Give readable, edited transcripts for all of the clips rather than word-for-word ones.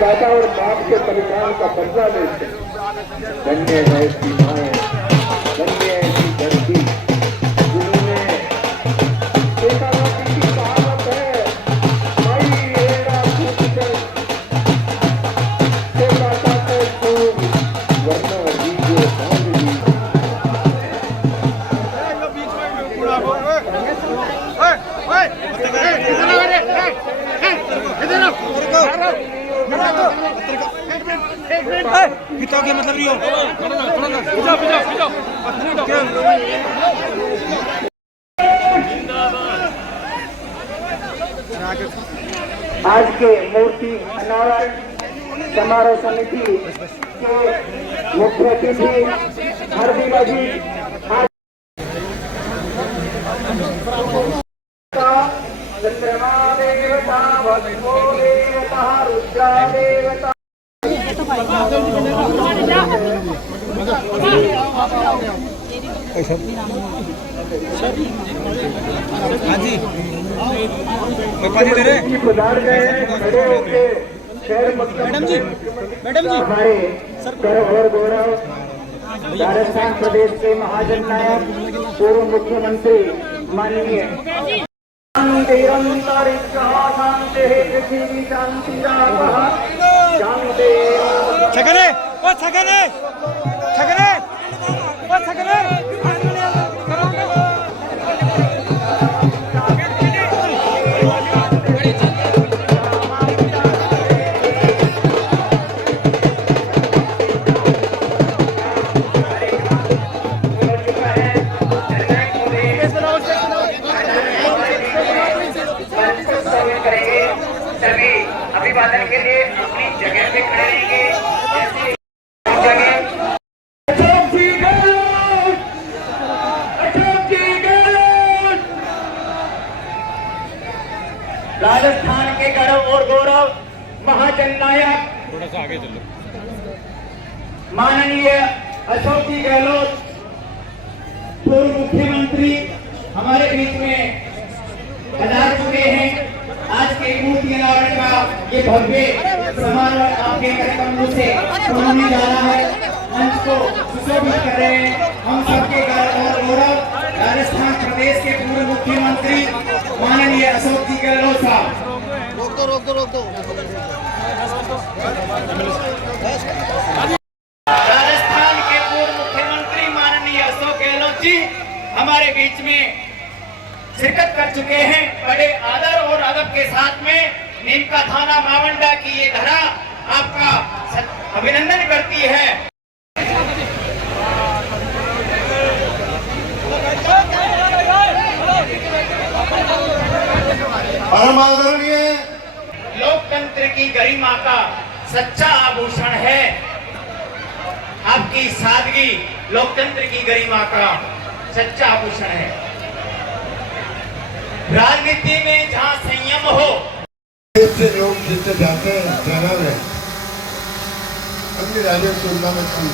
दाता और बाप के परिवार का बदला लेते धन्य है ऐसी माएं, धन्य है ऐसी धरती जिन्होंने एकादशी की कहावत है माई एड़ा फूट कर के माता को खूब वरना दीजिए भांग दी। पिता के मतलब नहीं हो आज के मूर्ति अनावरण समारोह समिति के मुख्य अतिथि हरदीवा जी चंद्रमा देवता भस्मो देवता रुद्रा देवता मैडम जी हमारे गर्व और गौरव राजस्थान प्रदेश के महाजन नायक पूर्व मुख्यमंत्री माननीय अभिवादन के लिए अपनी जगह पे खड़े रहेंगे। राजस्थान के गर्व और गौरव महाजन नायक थोड़ा सा आगे चलो माननीय अशोक जी गहलोत पूर्व मुख्यमंत्री हमारे बीच में पधार चुके हैं। आज के मूर्ति अनावरण का ये भव्य समारोह आपके कार्यक्रमों से होने जा रहा है। मंच को सुशोभित कर रहे हैं हम सबके गर्व और गौरव राजस्थान प्रदेश के पूर्व मुख्यमंत्री माननीय अशोक जी गहलोत साहब। रोक दो राजस्थान के पूर्व मुख्यमंत्री माननीय अशोक गहलोत जी हमारे बीच में शिरकत कर चुके हैं। बड़े आदर और अदब के साथ में नीमका थाना मावंडा की ये धरा आपका अभिनंदन करती है। परम आदरणीय लोकतंत्र की गरिमा का सच्चा आभूषण है आपकी सादगी। लोकतंत्र की गरिमा का सच्चा आभूषण है। राजनीति में जहाँ संयम हो से लोग जितने जाते हैं सेना में अन्य राज्यों की तुलना में कम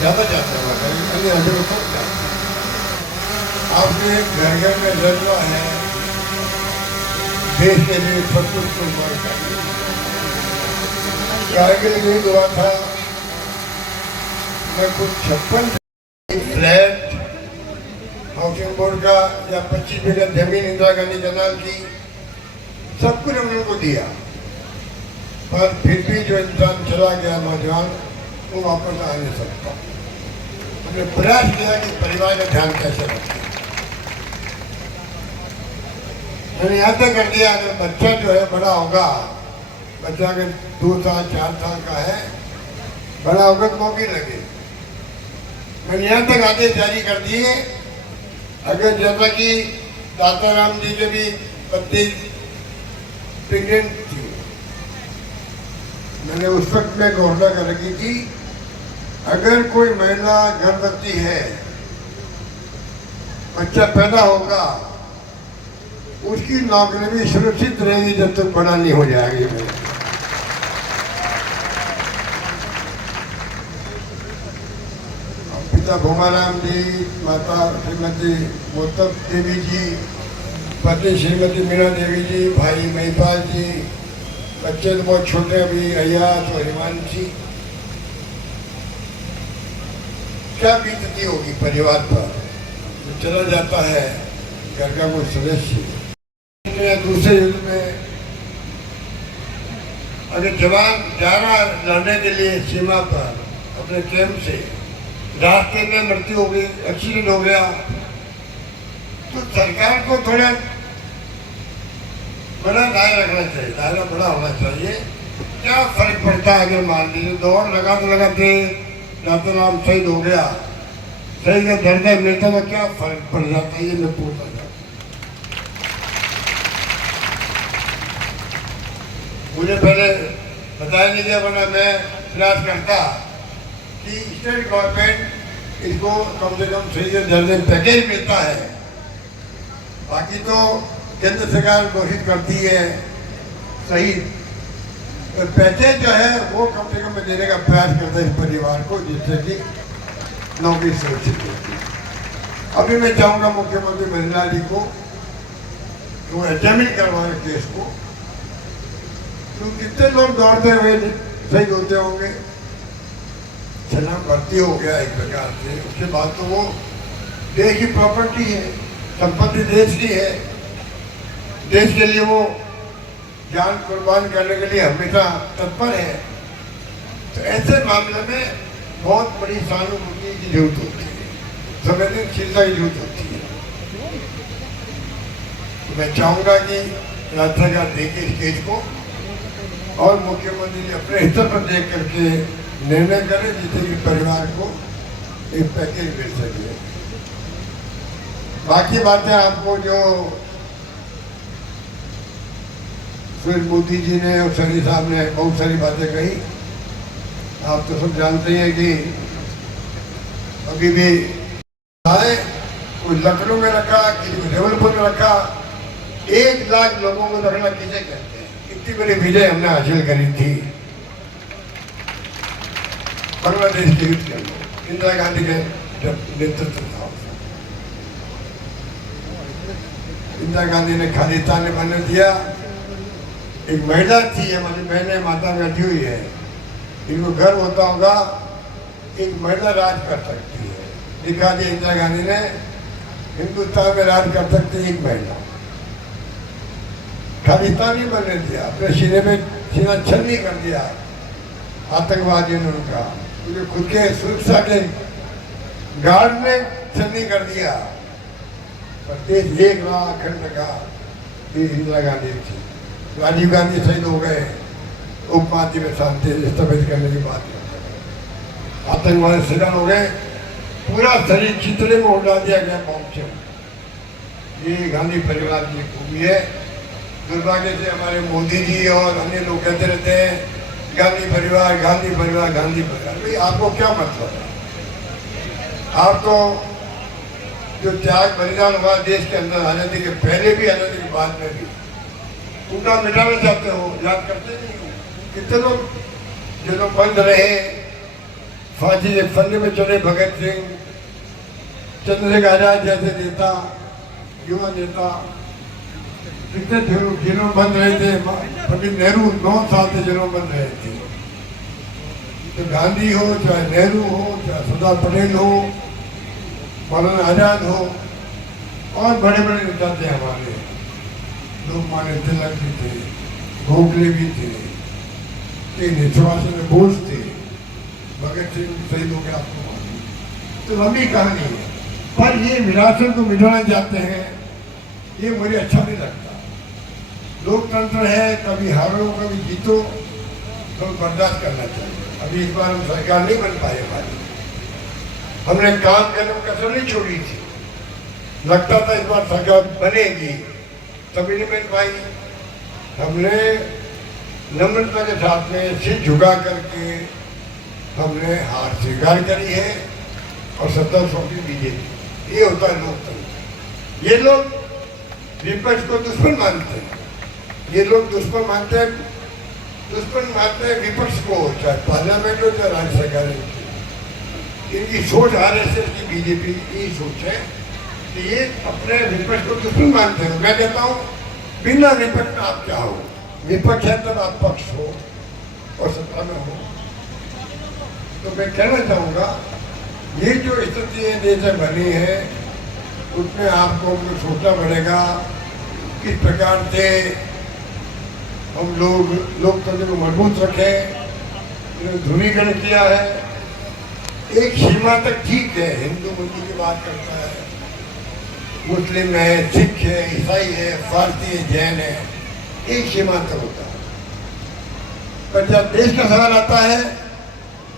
ज्यादा जाते हैं। अन्य राज्यों में कम जाते हैं। आपके घर घर में जज्बा है देश के लिए सब कुछ कुर्बान करना। कारगिल युद्ध हुआ था मैं कुछ 56 फ्लैट हाउसिंग बोर्ड का या 25 बीघा जमीन इंदिरा गांधी जनाल की सब कुछ हमने उनको दिया। पर फिर भी जो इंसान चला गया नौजवान वो वापस आ नहीं सकता। हमने प्रयास किया कि परिवार का ध्यान कैसे रखें। मैंने यहाँ तक कर दिया अगर बच्चा जो है बड़ा होगा, बच्चा अगर 2 साल 4 साल का है बड़ा होगा तो मौके लगे। मैंने यहाँ तक आदेश जारी कर दिए अगर जैसा कि दाताराम जी के भी पत्नी प्रेग्नेंट थी, मैंने उस वक्त में घोषणा कर रखी थी अगर कोई महिला गर्भवती है बच्चा पैदा होगा उसकी नौकरी भी सुरक्षित रहेगी जब तक बड़ा नहीं हो जाएगी। पिता भूमाराम जी, माता श्रीमती मोहतब देवी जी, पत्नी श्रीमती मीना देवी जी, भाई महिपाल जी, बच्चे तो बहुत छोटे, अभी अयास और हिमांशी, क्या बीतती होगी परिवार पर जो चला जाता है घर का कोई सदस्य। या दूसरे युद्ध में अगर जवान जा रहा लड़ने के लिए सीमा पर अपने कैंप से, रास्ते में मृत्यु हो गई, एक्सीडेंट हो गया, तो सरकार को थोड़ा बड़ा दायरा रखना चाहिए, दायरा बड़ा होना चाहिए। क्या फर्क पड़ता है अगर मान लीजिए दौड़ लगाते नाम शहीद हो गया, शहीद का दर्जा मिलता तो क्या फर्क पड़ जाता है, ये मैं पूछता था। मुझे पहले बताया नहीं गया, वरना मैं प्रयास करता कि स्टेट गवर्नमेंट इसको कम से कम शहीद के दर्जे पैकेज मिलता है। बाकी तो केंद्र सरकार घोषित करती है शहीद, पैकेज जो है वो कम से कम देने का प्रयास करता है इस परिवार को, जिससे कि नौकरी सुरक्षित होती है। अभी मैं चाहूँगा मुख्यमंत्री मृणाल जी को तो वो एग्जामिन करवाए केस को, तो कितने लोग दौड़ते हुए शहीद होते होंगे। चला भर्ती हो गया एक प्रकार से, उसके बाद तो वो देश की प्रॉपर्टी है, संपत्ति देश की है, देश के लिए वो जान कुर्बान करने के लिए हमेशा तत्पर है। तो ऐसे मामले में बहुत बड़ी सहानुभूति की जरूरत होती है, संवेदनशीलता की जरूरत होती है। तो मैं चाहूँगा कि राज्य सरकार देखे इस केस को और मुख्यमंत्री जी अपने स्तर पर देख करके निर्णय करें, जिससे कि परिवार को एक पैकेज मिल सके। बाकी बातें आपको जो फिर मोदी जी ने और सनी साहब ने बहुत सारी बातें कही, आप तो सब जानते हैं कि अभी भी आए कोई लखनऊ में रखा, किसी को जबलपुर में रखा, 1 लाख लोगों को रखना किसे कहते हैं। इतनी बड़ी विजय हमने हासिल करी थी बांग्लादेश के युद्ध के अंदर, इंदिरा गांधी के नेतृत्व था। इंदिरा गांधी ने खालिस्तान ने बनने दिया। एक महिला थी, हमारी बहनें माता बैठी हुई है, इनको गर्व होता होगा एक महिला राज कर सकती है। दिखा दिया इंदिरा गांधी ने, हिंदुस्तान में राज कर सकती एक महिला। खालिस्तान ही बनने दिया, अपने सीने में सीना छन्नी कर दिया आतंकवादियों ने उनका, उनके खुद के सुरक्षा के गार्ड ने छन्नी कर दिया। पर देश एक रहा अखंड का, इंदिरा गांधी थी। राजीव गांधी शहीद हो गए, उपमाति में शांति स्थापित करने की बात करते हैं। आतंकवादी शिकार हो गए, पूरा शरीर चितड़े में उड़ा दिया गया बॉम्ब से। ये गांधी परिवार की खूबी है। दुर्भाग्य से हमारे मोदी जी और अन्य लोग कहते रहते हैं गांधी परिवार, गांधी परिवार, गांधी परिवार। भाई आपको क्या मतलब है? आपको जो त्याग बलिदान हुआ देश के अंदर आज़ादी के पहले भी, आज़ादी के बाद में भी, उनका मिटाना चाहते हो, याद करते नहीं हो। कितने लोग जो लोग बंद रहे, फांसी के फंदे में चढ़े, भगत सिंह, चंद्रशेखर आजाद जैसे नेता, युवा नेता, कितने जेलों बंद रहे थे। पंडित नेहरू 9 साल से जेलों बंद रहे थे। तो गांधी हो, चाहे नेहरू हो, चाहे सरदार पटेल हो, मौलाना आजाद हो, और बड़े बड़े नेता थे हमारे, लोकमान्य तिलक भी थे, गोखले भी थे, सुभाष चंद्र बोस थे, भगत सिंह शहीद हो गया, आपको तो लंबी कहानी है। पर ये विरासत को मिटाना चाहते हैं, ये मुझे अच्छा नहीं लगता। लोकतंत्र है, कभी हारो कभी जीतो, तो बर्दाश्त करना चाहिए। अभी इस बार हम सरकार नहीं बन पाए हमारी, हमने काम करने में कसर नहीं छोड़ी थी। लगता था इस बार सरकार बनेगी, तभी नहीं बन पाई। हमने नम्रता के साथ में सिर झुका करके हमने हार स्वीकार करी है और सत्ता सौंपी बीजेपी। ये होता है लोकतंत्र। ये लोग विपक्ष को दुश्मन मानते हैं, ये लोग दुश्मन मानते हैं विपक्ष को, चाहे पार्लियामेंट हो चाहे राज्य सरकार हो। इनकी सोच आरएसएस की, बीजेपी की सोच है कि ये अपने विपक्ष को दुश्मन मानते हैं। मैं कहता हूँ बिना विपक्ष आप क्या हो, विपक्ष है तब आप पक्ष हो और सत्ता में हो। तो मैं कहना चाहूँगा ये जो स्थिति देश में बनी है उसमें आपको सोचना पड़ेगा किस प्रकार से हम लोग लोकतंत्र को मजबूत रखें। ध्रुवीकरण किया है, एक सीमा तक ठीक है, हिंदू मुस्लिम की बात करता है, मुस्लिम है, सिख है, ईसाई है, फारसी है, जैन है, एक सीमा तक होता है। पर जब देश का सवाल आता है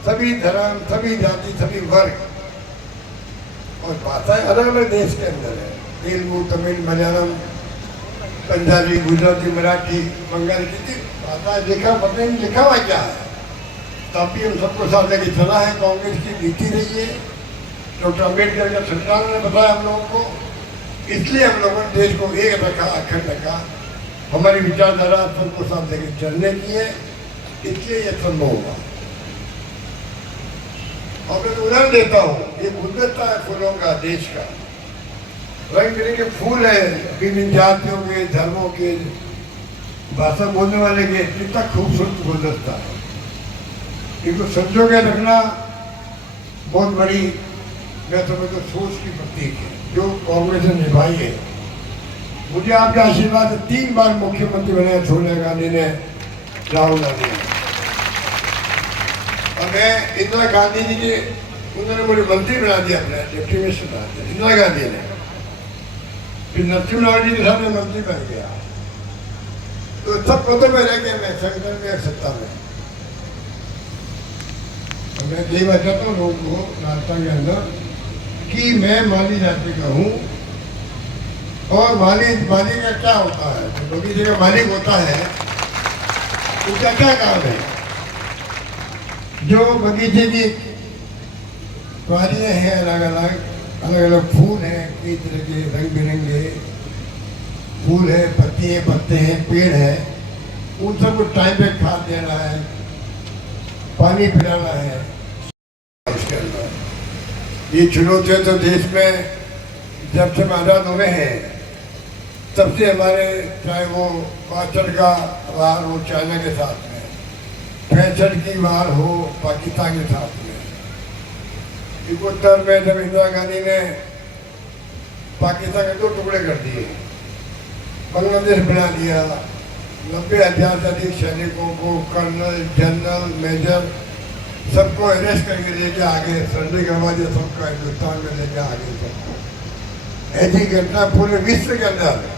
सभी धर्म, सभी जाति, सभी वर्ग और भाषाएं अलग अलग देश के अंदर है, तेलुगु, तमिल, मलयालम, पंजाबी, गुजराती, मराठी, बंगाली, कितनी भाषा लिखा पता नहीं लिखा हुआ क्या है। तभी हम सबको साथ लेके चला है, कांग्रेस की नीति रही है, डॉक्टर अम्बेडकर का संविधान ने बताया हम लोगों को, इसलिए हम लोगों ने देश को एक रखा, अखंड रखा। हमारी विचारधारा सबको साथ लेके चलने की है, इसलिए यह संभव हुआ। और मैं उदाहरण देता हूँ, ये गुलदस्ता है फूलों का, देश का, रंग बिरंगे फूल है, विभिन्न जातियों के, धर्मों के, भाषा बोलने वाले के, कितना खूबसूरत गुलदस्ता है। इनको संजो के रखना बहुत बड़ी, मैं समझ तो सोच की प्रतीक है जो कांग्रेस ने निभाई है। मुझे आपके आशीर्वाद से 3 बार मुख्यमंत्री बने सोनिया गांधी ने, राहुल गांधी ने, और मैं इंदिरा गांधी जी के, उन्होंने मुझे मंत्री बना दिया, अपने डिप्टी मिनिस्टर बना दिया इंदिरा गांधी ने। फिर नरसिम्हा जी के साथ में मंत्री बन गया, तो सब पदों में रह गया मैं, संगठन में, सत्ता में। और मैं यही बात चाहता हूँ लोगों को राजस्थान के अंदर कि मैं माली जाति का हूँ, और माली का क्या होता है, तो बगीचे का मालिक होता है, उसका क्या काम है। जो बगीचे की वादियाँ हैं, अलग अलग फूल हैं, कई तरह के रंग बिरंगे फूल है, पत्ते हैं, पेड़ है, उन सबको टाइम पे खाद देना है, पानी पिलाना है। उसके अंदर ये चुनौतियाँ तो देश में जब से आज़ाद हुए हैं तब से हमारे, चाहे वो 62 का वार हो चाइना के साथ में, 65 की वार हो पाकिस्तान के साथ में, 71 में जब इंदिरा गांधी ने पाकिस्तान के 2 टुकड़े कर दिए, बांग्लादेश बना दिया, 90,000 से अधिक सैनिकों को, कर्नल, जनरल, मेजर सबको अरेस्ट करके लेके आगे, सरेंडर करवा दिया सबका, हिंदुस्तान में लेके आगे सबको। ऐसी घटना पूरे विश्व के अंदर